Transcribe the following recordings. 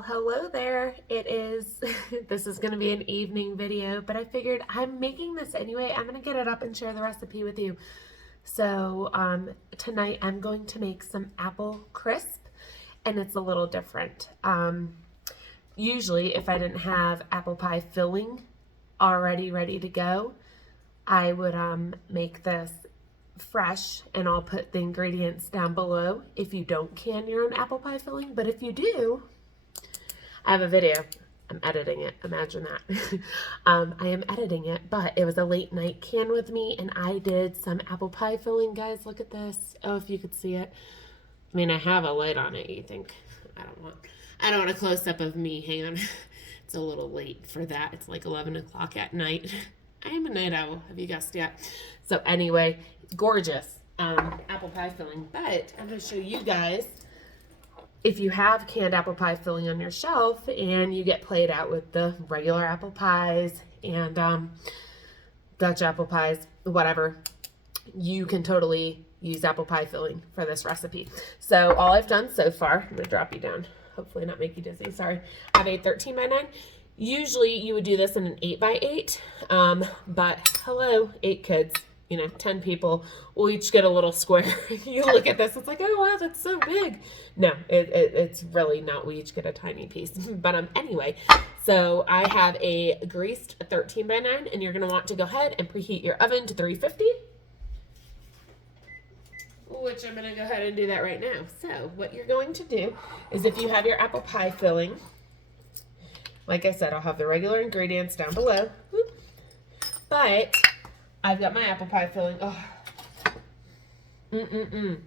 Well, hello there. It is, this is going to be an evening video, but I figured I'm making this anyway. I'm going to get it up and share the recipe with you. So tonight I'm going to make some apple crisp, and it's a little different. Usually if I didn't have apple pie filling already ready to go, I would make this fresh, and I'll put the ingredients down below if you don't can your own apple pie filling. But if you do, I have a video. I'm editing it. Imagine that. I am editing it, but it was a late night can with me, and I did some apple pie filling. Guys, look at this. Oh, if you could see it. I mean, I have a light on it. You think I don't want a close up of me. Hang on. It's a little late for that. It's like 11 o'clock at night. I am a night owl. Have you guessed yet? So anyway, it's gorgeous apple pie filling. But I'm going to show you guys, if you have canned apple pie filling on your shelf and you get played out with the regular apple pies and Dutch apple pies, whatever, you can totally use apple pie filling for this recipe. So all I've done so far, I'm going to drop you down, hopefully not make you dizzy, sorry. I have a 13 by 9. Usually you would do this in an 8 by 8, but hello, 8 kids, 10 people will each get a little square. You look at this, it's like, oh wow, that's so big. No, it's really not. We each get a tiny piece. But anyway, so I have a greased 13 by 9, and you're going to want to go ahead and preheat your oven to 350, which I'm going to go ahead and do that right now. So what you're going to do is, if you have your apple pie filling, like I said, I'll have the regular ingredients down below. But I've got my apple pie filling. Oh.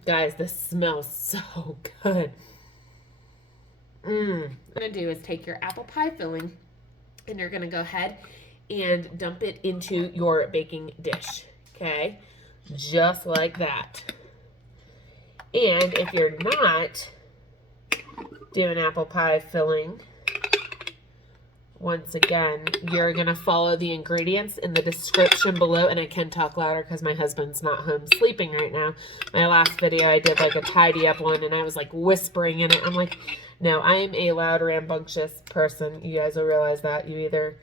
Guys, this smells so good. What I'm going to do is take your apple pie filling, and you're going to go ahead and dump it into your baking dish. Okay? Just like that. And if you're not doing apple pie filling, once again, you're going to follow the ingredients in the description below. And I can talk louder because my husband's not home sleeping right now. My last video, I did like a tidy up one, and I was like whispering in it. I'm like, no, I am a loud, rambunctious person. You guys will realize that. You either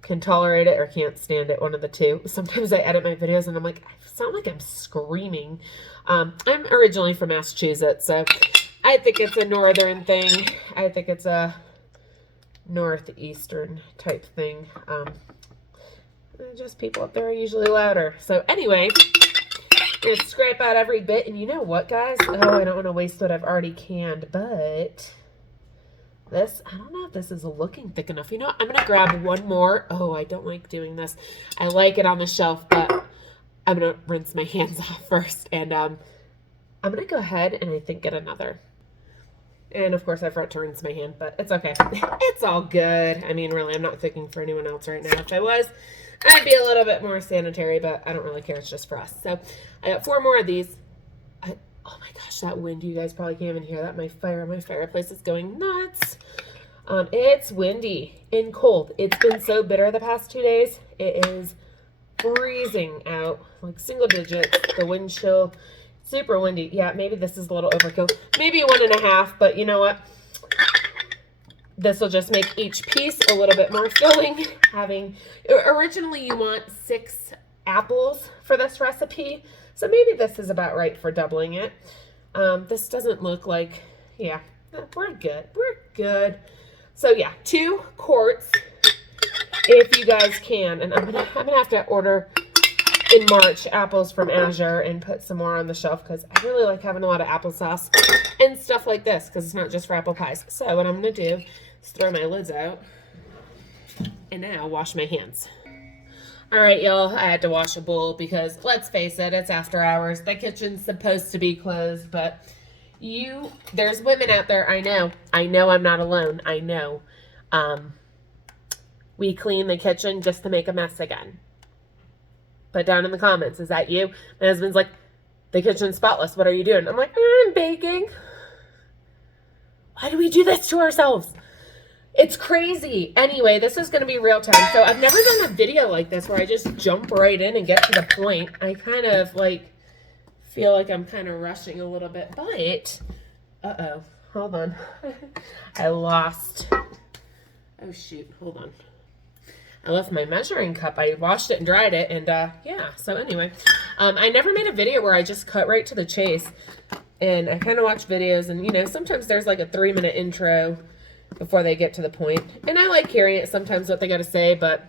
can tolerate it or can't stand it, one of the two. Sometimes I edit my videos and I'm like, I sound like I'm screaming. I'm originally from Massachusetts, so I think it's a northern thing. I think it's a northeastern type thing. Just people up there are usually louder. So anyway, you're gonna scrape out every bit, and you know what, guys? Oh, I don't want to waste what I've already canned, but this, I don't know if this is looking thick enough. You know what? I'm gonna grab one more. Oh, I don't like doing this. I like it on the shelf, but I'm gonna rinse my hands off first, and I'm gonna go ahead and I think get another. And of course I forgot to rinse my hand, but it's okay. It's all good. I mean, really, I'm not thinking for anyone else right now. If I was, I'd be a little bit more sanitary, but I don't really care. It's just for us. So I got 4 more of these. Oh my gosh, that wind, you guys probably can't even hear that. My fireplace is going nuts. It's windy and cold. It's been so bitter the past 2 days. It is freezing out, like single digits. The wind chill. Super windy. Yeah, maybe this is a little overkill. Maybe 1.5, but you know what? This will just make each piece a little bit more filling. Originally you want 6 apples for this recipe, so maybe this is about right for doubling it. This doesn't look like, yeah, we're good. We're good. So yeah, 2 quarts if you guys can, and I'm gonna have to order in March apples from Azure and put some more on the shelf, because I really like having a lot of applesauce and stuff like this, because it's not just for apple pies. So what I'm going to do is throw my lids out and now wash my hands. All right, y'all, I had to wash a bowl because, let's face it, it's after hours. The kitchen's supposed to be closed, but there's women out there. I know I'm not alone. I know. We clean the kitchen just to make a mess again. Put down in the comments, is that you? My husband's like, the kitchen's spotless. What are you doing? I'm like, I'm baking. Why do we do this to ourselves? It's crazy. Anyway, this is going to be real time. So I've never done a video like this where I just jump right in and get to the point. I kind of like feel like I'm kind of rushing a little bit, but uh-oh. hold on. I lost, oh shoot, hold on. I left my measuring cup. I washed it and dried it, and yeah, so anyway. I never made a video where I just cut right to the chase, and I kind of watch videos, and you know, sometimes there's like a 3-minute intro before they get to the point, and I like hearing it sometimes what they got to say, but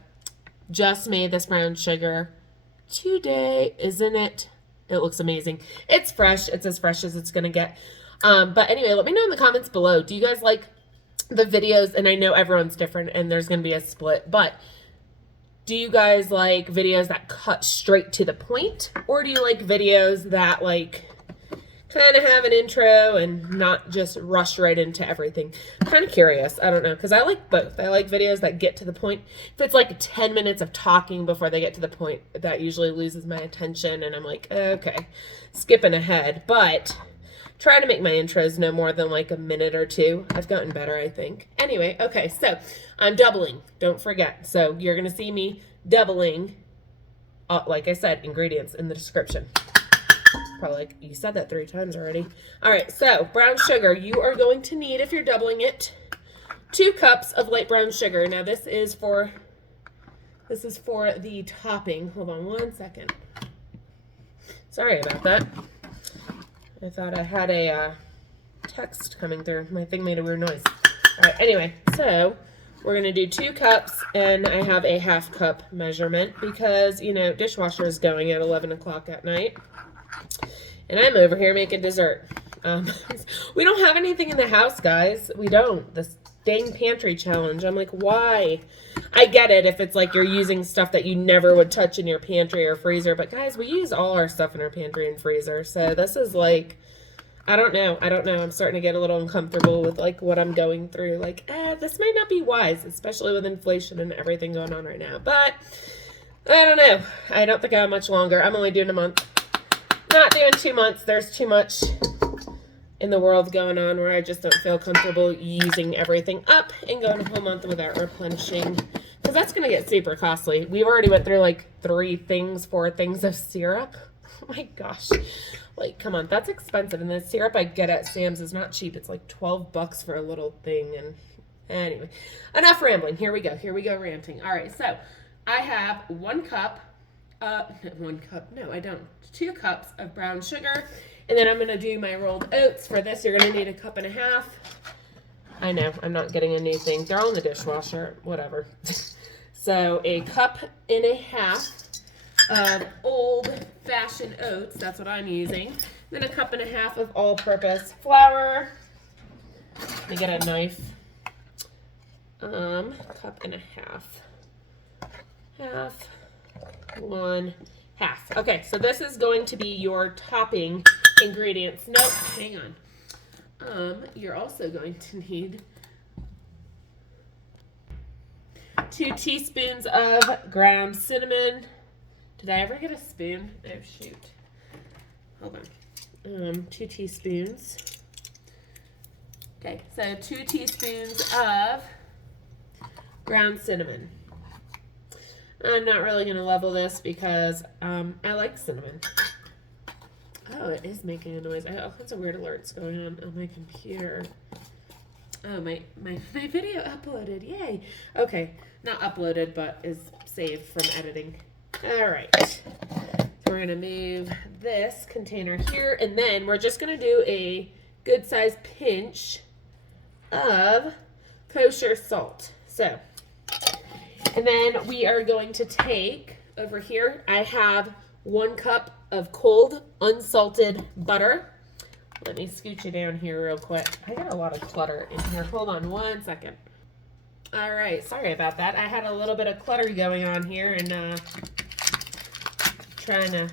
just made this brown sugar today, isn't it? It looks amazing. It's fresh. It's as fresh as it's gonna get. But anyway, let me know in the comments below. Do you guys like the videos? And I know everyone's different and there's gonna be a split, but do you guys like videos that cut straight to the point? Or do you like videos that like kind of have an intro and not just rush right into everything? I'm kind of curious. I don't know, because I like both. I like videos that get to the point. If it's like 10 minutes of talking before they get to the point, that usually loses my attention, and I'm like, okay, skipping ahead. But try to make my intros no more than like a minute or two. I've gotten better, I think. Anyway, okay, so I'm doubling. Don't forget. So you're going to see me doubling, like I said, ingredients in the description. Probably like, you said that 3 times already. All right, so brown sugar, you are going to need, if you're doubling it, 2 cups of light brown sugar. Now this is for the topping. Hold on one second. Sorry about that. I thought I had a text coming through. My thing made a weird noise. All right, anyway, so we're gonna do 2 cups, and I have a 1/2 cup measurement because, you know, dishwasher is going at 11 o'clock at night. And I'm over here making dessert. We don't have anything in the house, guys. We don't. This dang pantry challenge. I'm like, why? I get it if it's like you're using stuff that you never would touch in your pantry or freezer. But guys, we use all our stuff in our pantry and freezer. So this is like, I don't know. I'm starting to get a little uncomfortable with like what I'm going through. Like, this might not be wise, especially with inflation and everything going on right now. But I don't know. I don't think I have much longer. I'm only doing a month. Not doing 2 months. There's too much in the world going on where I just don't feel comfortable using everything up and going a whole month without replenishing, because that's going to get super costly. We've already went through like 4 things of syrup. Oh my gosh. Like, come on, that's expensive. And the syrup I get at Sam's is not cheap. It's like $12 for a little thing. And anyway, enough rambling. Here we go ranting. All right, so I have 1 cup. 1 cup. No, I don't. 2 cups of brown sugar. And then I'm going to do my rolled oats. For this, you're going to need 1.5 cups. I know, I'm not getting a new thing. They're all in the dishwasher. Whatever. So 1.5 cups of old-fashioned oats. That's what I'm using. Then 1.5 cups of all-purpose flour. Let me get a knife. 1.5 cups. Half. 1/2. Okay, so this is going to be your topping ingredients. Nope, hang on. You're also going to need 2 teaspoons of ground cinnamon. Did I ever get a spoon? Oh, shoot. Hold on. 2 teaspoons. Okay, so 2 teaspoons of ground cinnamon. I'm not really going to level this because I like cinnamon. Oh, it is making a noise. I have all kinds of weird alerts going on my computer. Oh, my video uploaded. Yay. Okay, not uploaded, but is saved from editing. All right. So we're going to move this container here, and then we're just going to do a good-sized pinch of kosher salt. So, and then we are going to take, over here, I have 1 cup of cold, unsalted butter. Let me scooch you down here real quick. I got a lot of clutter in here. Hold on one second. All right, sorry about that. I had a little bit of clutter going on here and trying to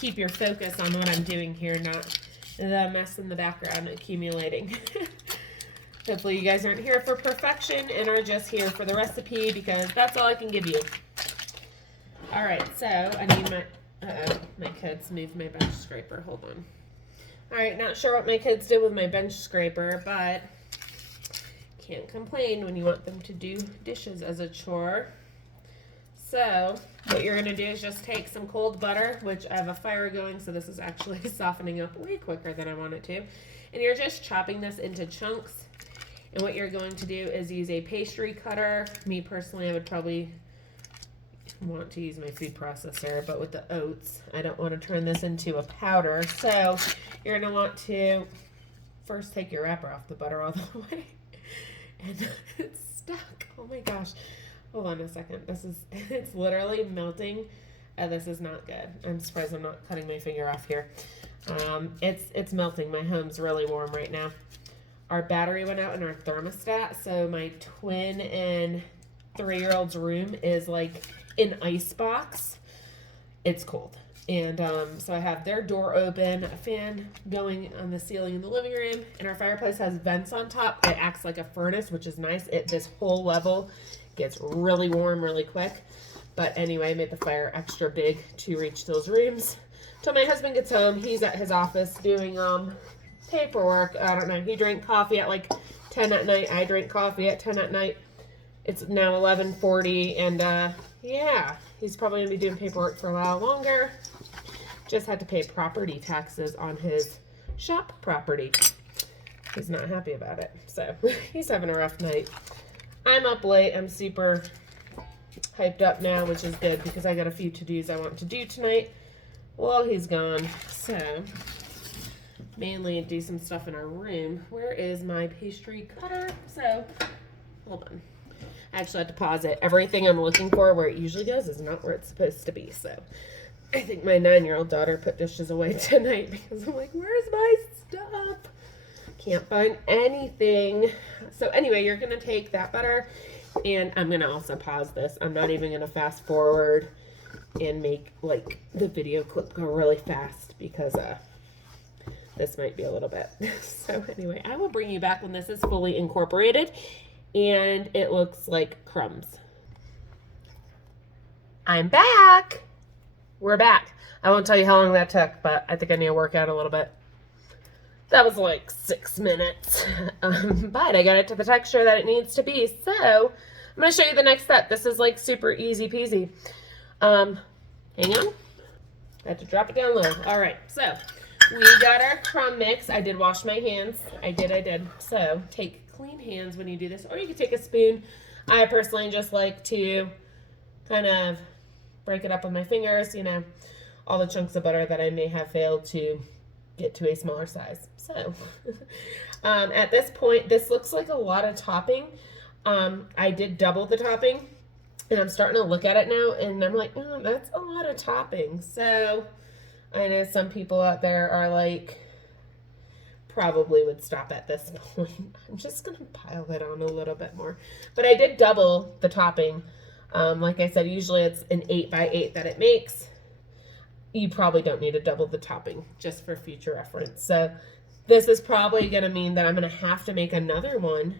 keep your focus on what I'm doing here, not the mess in the background accumulating. Hopefully you guys aren't here for perfection and are just here for the recipe, because that's all I can give you. All right, so I need my, my kids moved my bench scraper. Hold on. All right, not sure what my kids did with my bench scraper, but can't complain when you want them to do dishes as a chore. So what you're gonna do is just take some cold butter, which I have a fire going, so this is actually softening up way quicker than I want it to. And you're just chopping this into chunks. And what you're going to do is use a pastry cutter. Me personally, I would probably want to use my food processor, but with the oats, I don't want to turn this into a powder. So you're going to want to first take your wrapper off the butter all the way. And it's stuck. Oh my gosh. Hold on a second. It's literally melting. This is not good. I'm surprised I'm not cutting my finger off here. It's melting. My home's really warm right now. Our battery went out in our thermostat, so my twin and 3-year-old's room is like an ice box. It's cold. And so I have their door open, a fan going on the ceiling in the living room, and our fireplace has vents on top. It acts like a furnace, which is nice. This whole level gets really warm really quick. But anyway, I made the fire extra big to reach those rooms. Till my husband gets home, he's at his office doing paperwork. I don't know. He drank coffee at like 10 at night. I drank coffee at 10 at night. It's now 11:40, and yeah, he's probably gonna be doing paperwork for a while longer. Just had to pay property taxes on his shop property. He's not happy about it, so he's having a rough night. I'm up late. I'm super hyped up now, which is good because I got a few to-dos I want to do tonight while he's gone. So mainly do some stuff in our room. Where is my pastry cutter? So hold on. I actually had to pause it. Everything I'm looking for where it usually goes is not where it's supposed to be. So I think my 9-year-old daughter put dishes away tonight because I'm like, where's my stuff? Can't find anything. So anyway, you're going to take that butter, and I'm going to also pause this. I'm not even going to fast forward and make like the video clip go really fast because this might be a little bit. So anyway, I will bring you back when this is fully incorporated and it looks like crumbs. I'm back. We're back. I won't tell you how long that took, but I think I need to work out a little bit. That was like 6 minutes, but I got it to the texture that it needs to be. So I'm going to show you the next step. This is like super easy peasy. Hang on. I have to drop it down low. All right, so we got our crumb mix. I did wash my hands. I did. So take clean hands when you do this, or you can take a spoon. I personally just like to kind of break it up with my fingers, you know, all the chunks of butter that I may have failed to get to a smaller size. So at this point, this looks like a lot of topping. I did double the topping, and I'm starting to look at it now, and I'm like, oh, that's a lot of topping. So I know some people out there are like, probably would stop at this point. I'm just going to pile it on a little bit more. But I did double the topping. Like I said, usually it's an 8x8 that it makes. You probably don't need to double the topping, just for future reference. So this is probably going to mean that I'm going to have to make another one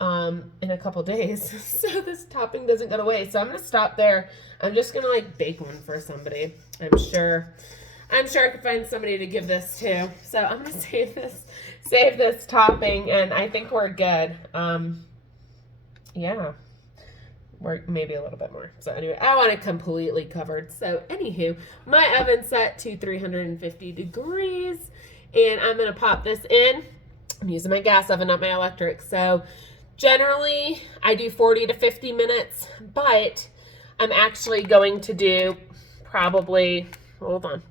in a couple days, so this topping doesn't go to waste. So I'm going to stop there. I'm just going to like bake one for somebody. I'm sure I could find somebody to give this to. So I'm going to save this topping, and I think we're good. Yeah. Or maybe a little bit more. So anyway, I want it completely covered. So anywho, my oven's set to 350 degrees, and I'm going to pop this in. I'm using my gas oven, not my electric. So generally, I do 40 to 50 minutes, but I'm actually going to do probably, hold on.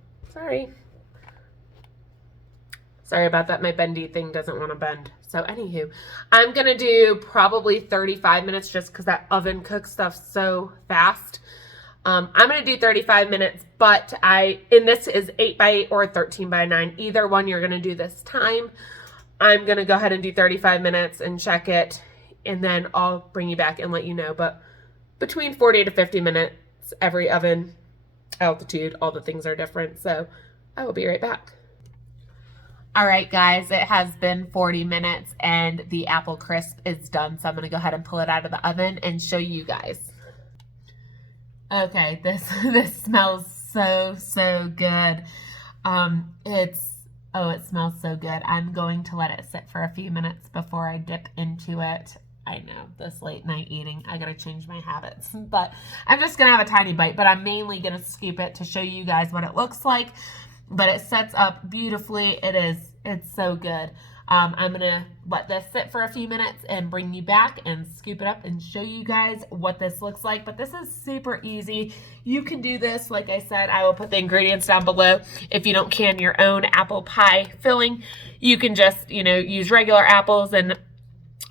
Sorry about that. My bendy thing doesn't want to bend. So anywho, I'm going to do probably 35 minutes just because that oven cooks stuff so fast. I'm going to do 35 minutes, but and this is 8x8 or 13x9. Either one you're going to do this time. I'm going to go ahead and do 35 minutes and check it, and then I'll bring you back and let you know. But between 40 to 50 minutes, every oven altitude, all the things are different. So I will be right back. All right, guys, it has been 40 minutes and the apple crisp is done. So I'm going to go ahead and pull it out of the oven and show you guys. Okay, this smells so good. It smells so good. I'm going to let it sit for a few minutes before I dip into it. I know, this late night eating, I gotta change my habits, but I'm just gonna have a tiny bite, but I'm mainly gonna scoop it to show you guys what it looks like. but it sets up beautifully. It's so good. I'm gonna let this sit for a few minutes and bring you back and scoop it up and show you guys what this looks like. But this is super easy. You can do this, like I said, I will put the ingredients down below. If you don't can your own apple pie filling, you can just, use regular apples and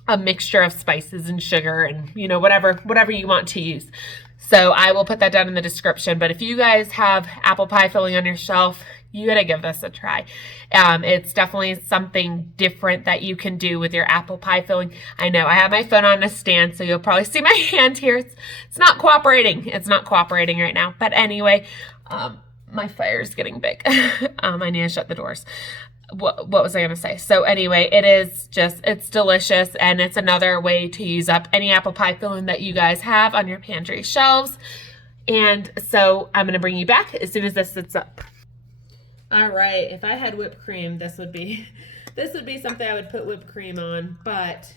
a mixture of spices and sugar and, whatever you want to use. So I will put that down in the description. But if you guys have apple pie filling on your shelf, you got to give this a try. It's definitely something different that you can do with your apple pie filling. I know I have my phone on a stand, so you'll probably see my hand here. It's not cooperating. It's not cooperating right now. But anyway, my fire is getting big. I need to shut the doors. What was I going to say? So anyway, it's delicious, and it's another way to use up any apple pie filling that you guys have on your pantry shelves. And so I'm going to bring you back as soon as this sits up. All right, if I had whipped cream, this would be something I would put whipped cream on, but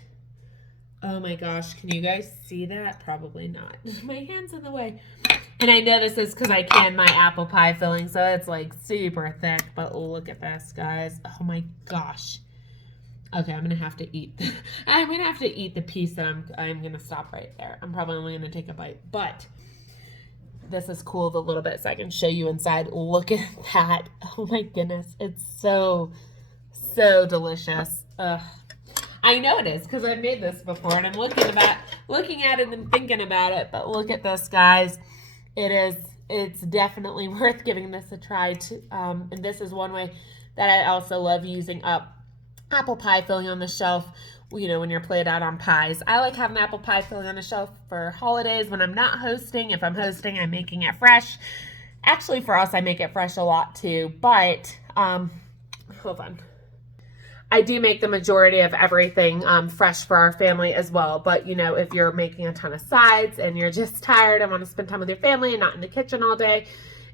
oh my gosh, can you guys see that? Probably not. My hand's in the way. And I know this is because I canned my apple pie filling, so it's like super thick, but look at this, guys. Oh my gosh. Okay, I'm gonna have to eat the piece that I'm gonna stop right there. I'm probably only gonna take a bite, but this is cooled a little bit so I can show you inside. Look at that. Oh my goodness. It's so delicious. Ugh. I know it is because I've made this before and I'm looking at it and thinking about it. But look at this, guys. It's definitely worth giving this a try. And this is one way that I also love using up apple pie filling on the shelf. When you're playing out on pies. I like having apple pie filling on the shelf for holidays when I'm not hosting. If I'm hosting, I'm making it fresh. Actually, for us, I make it fresh a lot too. But, hold on. I do make the majority of everything fresh for our family as well. But, if you're making a ton of sides and you're just tired and want to spend time with your family and not in the kitchen all day,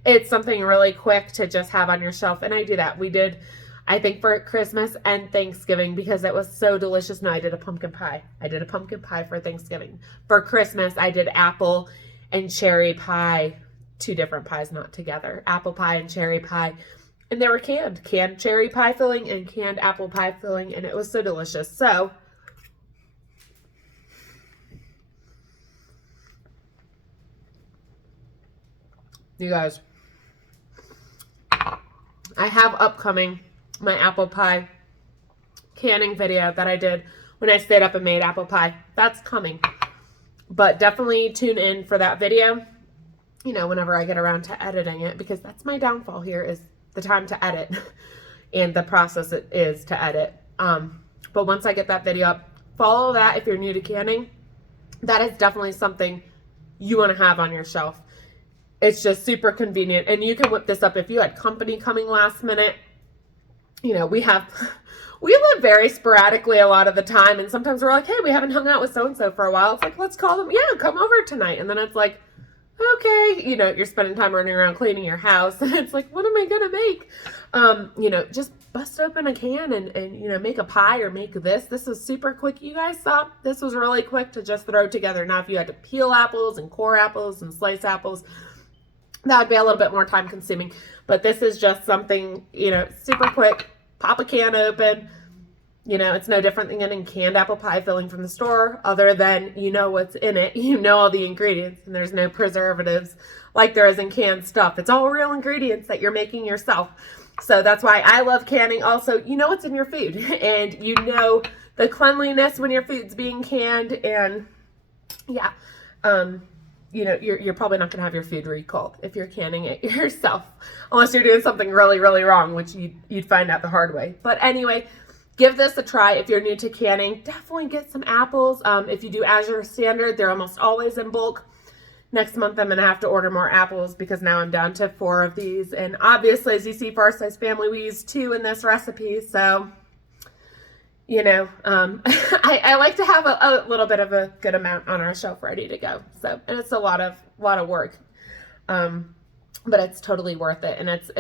it's something really quick to just have on your shelf. And I do that. We did, I think, for Christmas and Thanksgiving because it was so delicious. No, I did a pumpkin pie. I did a pumpkin pie for Thanksgiving. For Christmas, I did apple and cherry pie. 2 different pies, not together. Apple pie and cherry pie. And they were canned. Canned cherry pie filling and canned apple pie filling. And it was so delicious. So, you guys, I have upcoming my apple pie canning video that I did when I stayed up and made apple pie. That's coming. But definitely tune in for that video, whenever I get around to editing it, because that's my downfall here is the time to edit and the process it is to edit. But once I get that video up, follow that if you're new to canning. That is definitely something you want to have on your shelf. It's just super convenient. And you can whip this up if you had company coming last minute. We live very sporadically a lot of the time. And sometimes we're like, hey, we haven't hung out with so-and-so for a while. It's like, let's call them. Yeah, come over tonight. And then it's like, okay, you're spending time running around cleaning your house. And it's like, what am I going to make? Just bust open a can and make a pie or make this. This is super quick. You guys saw this was really quick to just throw together. Now, if you had to peel apples and core apples and slice apples, that would be a little bit more time consuming. But this is just something, super quick. Pop a can open. It's no different than getting canned apple pie filling from the store, other than what's in it. All the ingredients, and there's no preservatives like there is in canned stuff. It's all real ingredients that you're making yourself. So that's why I love canning. Also, what's in your food, and the cleanliness when your food's being canned, and yeah, you're probably not going to have your food recalled if you're canning it yourself, unless you're doing something really, really wrong, which you'd find out the hard way. But anyway, give this a try if you're new to canning. Definitely get some apples. If you do Azure Standard, they're almost always in bulk. Next month, I'm going to have to order more apples because now I'm down to 4 of these. And obviously, as you see, for our size family, we use 2 in this recipe. So, I like to have a little bit of a good amount on our shelf ready to go. So, and it's a lot of work, but it's totally worth it. And it's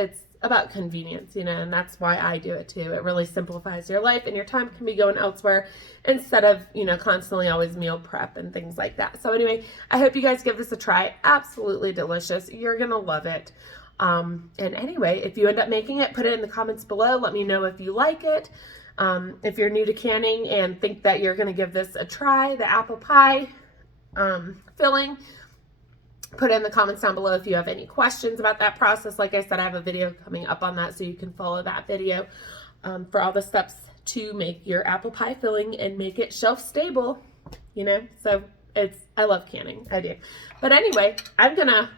about convenience, and that's why I do it too. It really simplifies your life, and your time can be going elsewhere instead of, constantly always meal prep and things like that. So anyway, I hope you guys give this a try. Absolutely delicious. You're going to love it. And anyway, if you end up making it, put it in the comments below. Let me know if you like it. If you're new to canning and think that you're going to give this a try, the apple pie filling, put it in the comments down below if you have any questions about that process. Like I said, I have a video coming up on that, so you can follow that video for all the steps to make your apple pie filling and make it shelf stable, you know. So I love canning, I do. But anyway, I'm gonna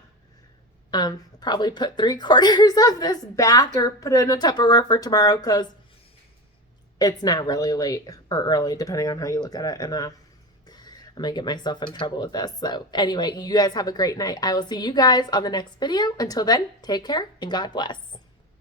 probably put 3/4 of this back or put it in a Tupperware for tomorrow, because it's now really late or early, depending on how you look at it, and I'm gonna get myself in trouble with this. So anyway, you guys have a great night. I will see you guys on the next video. Until then, take care and God bless.